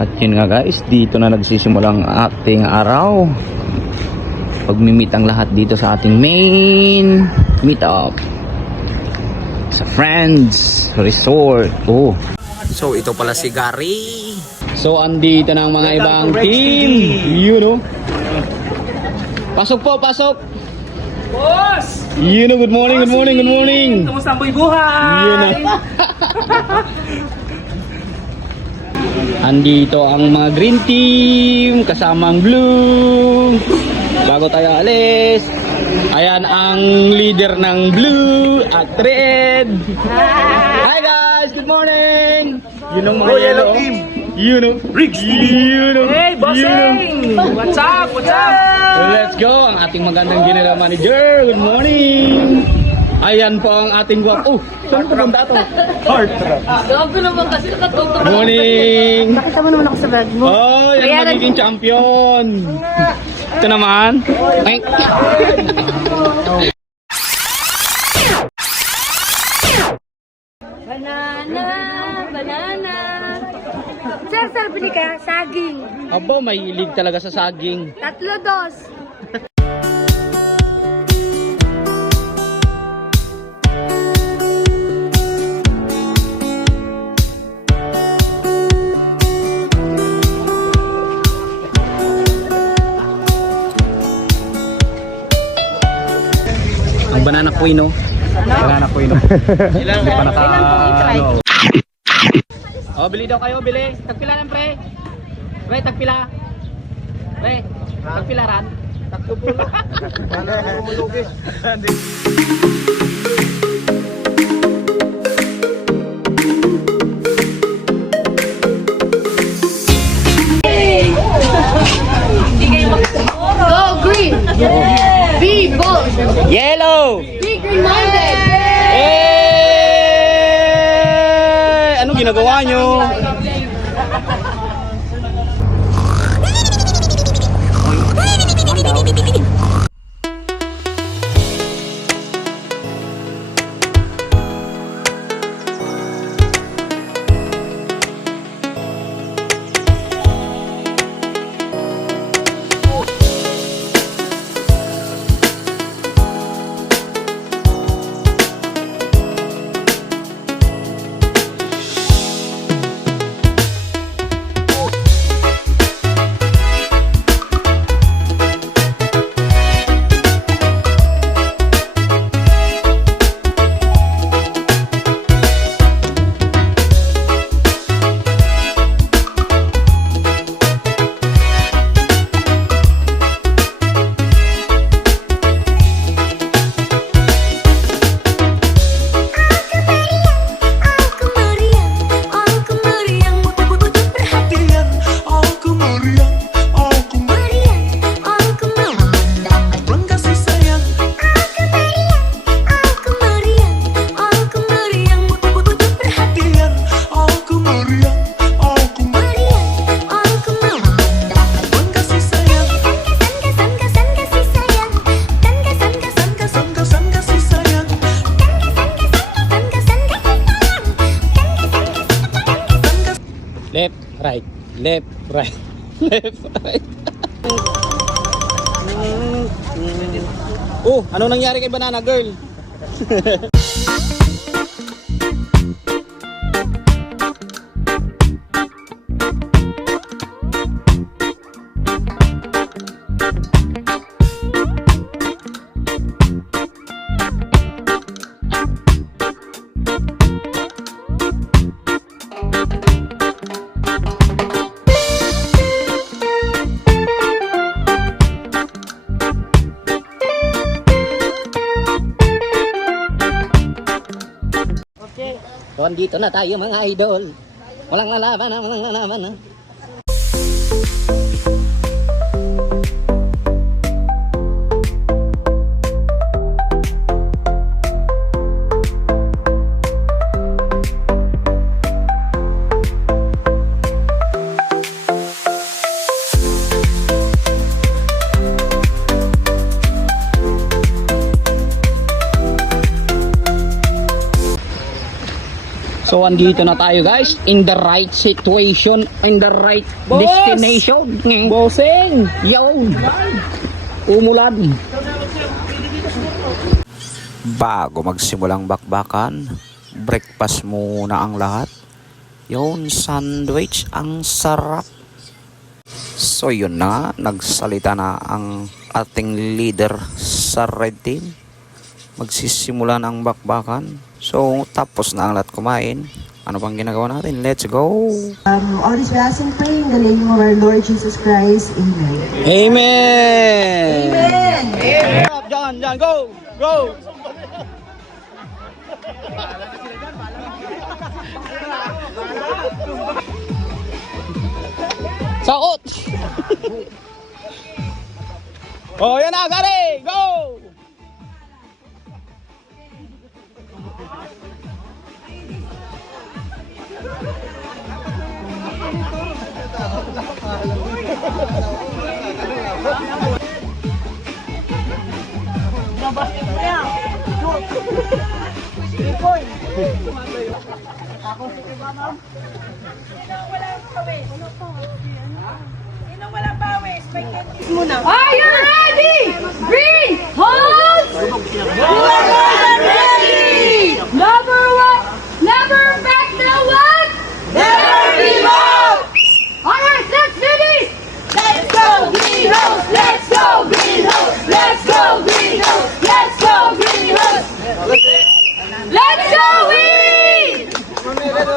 At yun nga guys, dito na nagsisimula ang ating araw. Pagmimit ang lahat dito sa ating main meetup sa Friends Resort. Oh. So ito pala si Gary. So andito na ang mga ibang team. You know. Pasok po, pasok. Boss! You know, good morning, good morning, good morning. Kamusta ang buhay? You know. Andito ang mga green team kasama ang blue. Bago tayo alis, ayan ang leader ng blue at red. Hi guys, good morning. You know mga yellow team. You know, Riggs. You know. Hey, bossing! What's up? What's up? So let's go, ang ating magandang general manager. Good morning. Ayan po ang ating guwap. Oh, saan pupunta ito? Heart. Grabe naman kasi nakatutok. Morning. Nakita mo naman ako sa vlog mo. Oh, yan magiging champion. Ito naman. Ay. Banana, banana. Sir, bili ka saging. Aba, mahilig talaga sa saging. 3-2. Ang banana queen, no? Banana queen, no? Hindi pa naka... ano. Oh, bili daw kayo, bili. Tagpila lang, pre. Pre, tagpila. Pre, tagpila ran. Tagpupulo. Go green. Be bold. Yellow! Be green-minded. Eh! Ano ginagawa nyo? Left, right, left, right, left, right. Oh, ano nangyari kay Banana Girl? So, andito na tayo mga idol. Walang lalaban na, walang lalaban na. So So andito na tayo guys, in the right situation, in the right Boss! destination. Bossing! Yo! Umulan. Bago magsimulang bakbakan, breakfast muna ang lahat. Yun, sandwich, ang sarap. So yun na, nagsalita na ang ating leader sa red team. Magsisimula na ang bakbakan. So tapos na ang lahat kumain. Ano bang ginagawa natin? Let's go! All this we ask and pray in the name of our Lord Jesus Christ. Amen. Amen! Amen. John, go! Go! Saot! Oh, yan na, Gary! Go! Are you ready? Green, hold! Ready! Never what? Never back the what? Never give up! Alright, let's finish! Let's go, Green House! Let's go, Green House! Let's go, Green House! Let's go, Green House! Let's go, we!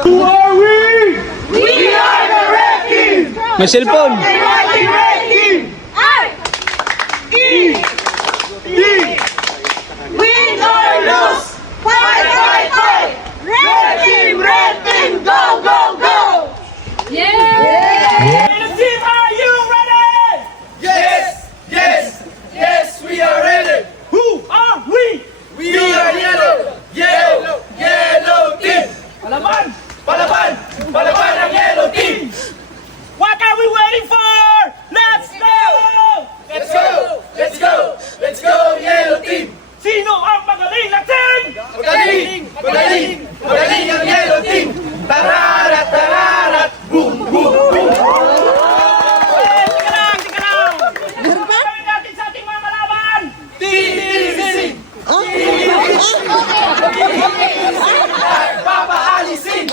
Who are we? We are the red team! May cellphone! Win or lose, fight, fight, fight! Red team, go, go, go! Yeah! Team, are you ready? Yes, yes, yes, we are ready. Who are we? We are yellow, yellow, yellow team. Palaban! Palaban, palaban ang yellow team. What are we waiting for? Let's go! Let's go, let's go, let's go, yellow team. Sino ang magaling na team? Magaling, magaling, magaling ang yellow team. Tararat, tararat, boom, boom, boom. Tika lang, tika lang! Gawin natin sa ating mga kalaban! Titilisin, papaalisin.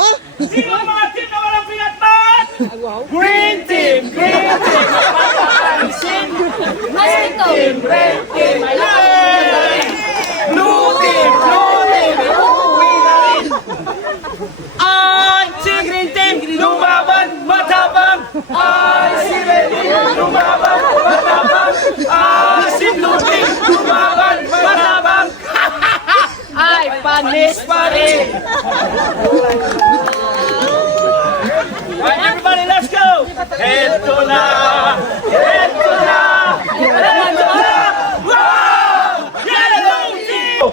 Sino ang mga team na walang pinatpat? Green team, green team. Papaalisin. Red team, red team. Blue team, blue team. Uuwi na rin. Ang si Green Team! Lumaban, matapang. Ay, si red team, lumaban, matapang. Ay, si blue team, lumaban, matapang. Ay, panis pa rin! Alright, everybody, let's go! Eto na, eto na, eto na. Wow! Yellow Team!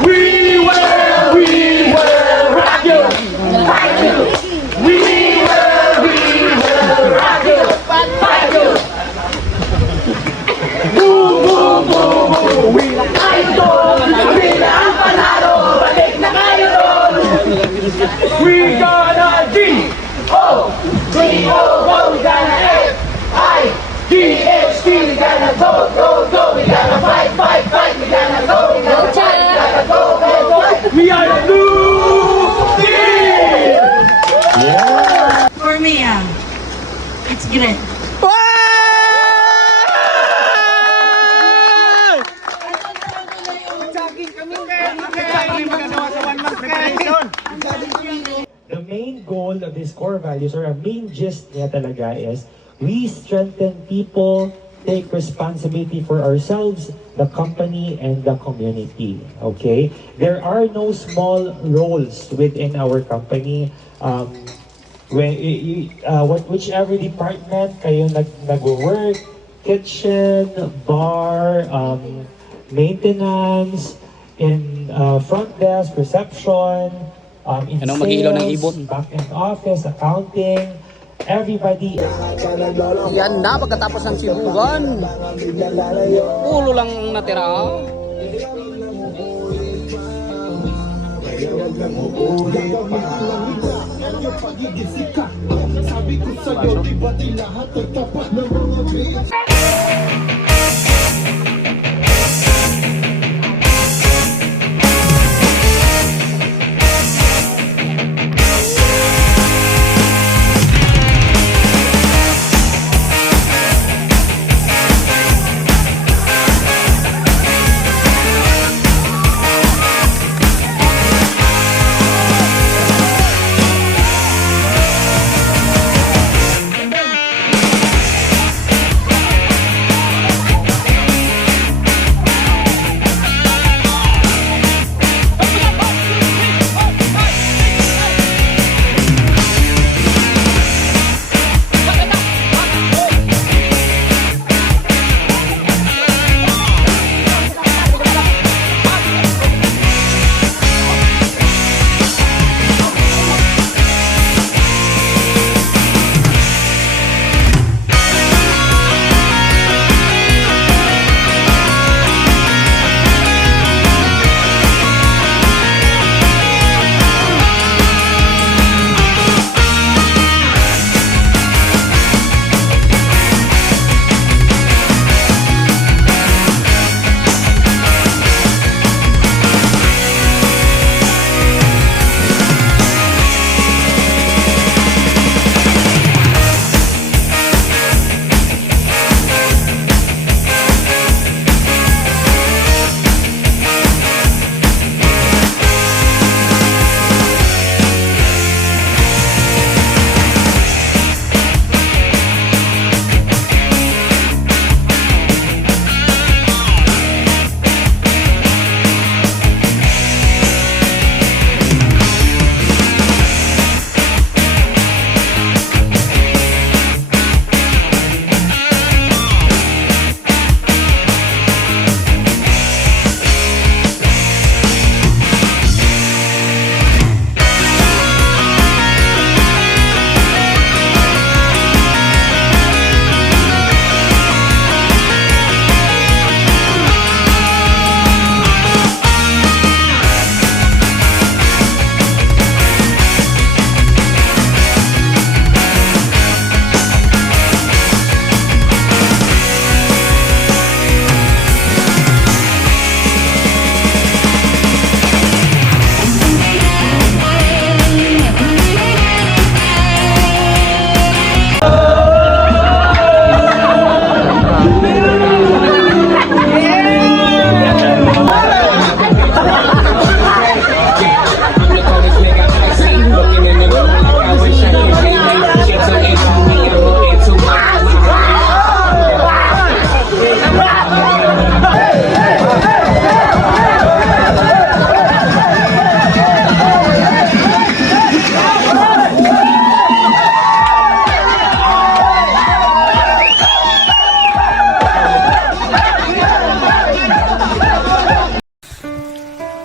We will rock you. We will rock you. Fight you. Boom, boom, boom, boom. We na kayo doon. We na ang panalo. Balik na kayo doon. We gonna G-O. G-O, go. We gonna F-I-G-H-T. We gonna go, go, go. We gonna fight, fight, fight. We gonna go, we gonna fight. We gonna go, go, go. We are the blue team. For me, it's great. The main goal of these core values or a main gist niya talaga is we strengthen people, take responsibility for ourselves, the company, and the community. Okay? There are no small roles within our company. Whichever department kayo nag-work, kitchen, bar, maintenance, in front desk, reception, in Anong mag-iilaw ng sales, ibon? back-end office, accounting, everybody. Yan na, pagkatapos ng sibugan. Ulo lang ang natira.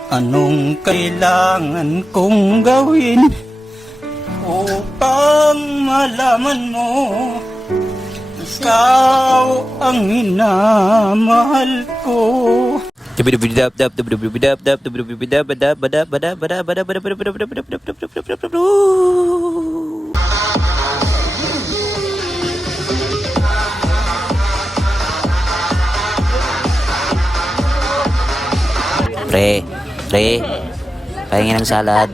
Anong kailangan kong gawin upang malaman mo ikaw ang minamahal ko? Pre, pahingin ng salad.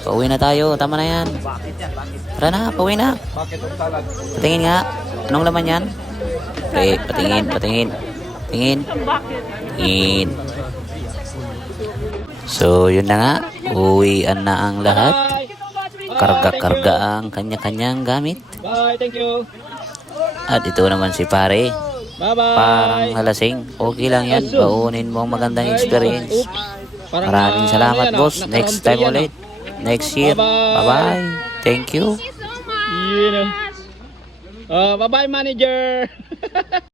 Pauwi na tayo, tama na yan. Tara na, pauwi na. Patingin nga, anong laman yan? Pre, patingin. Tingin. So, yun na nga, uwian na ang lahat. Karga-karga ang kanya-kanyang gamit. Bye, thank you. At ito naman si pare. Bye-bye. Parang halasing. Okay lang yan. Baunin mo ang magandang experience. Maraming salamat, boss. Next time ulit. Next year. Bye-bye. Thank you. Bye-bye, manager.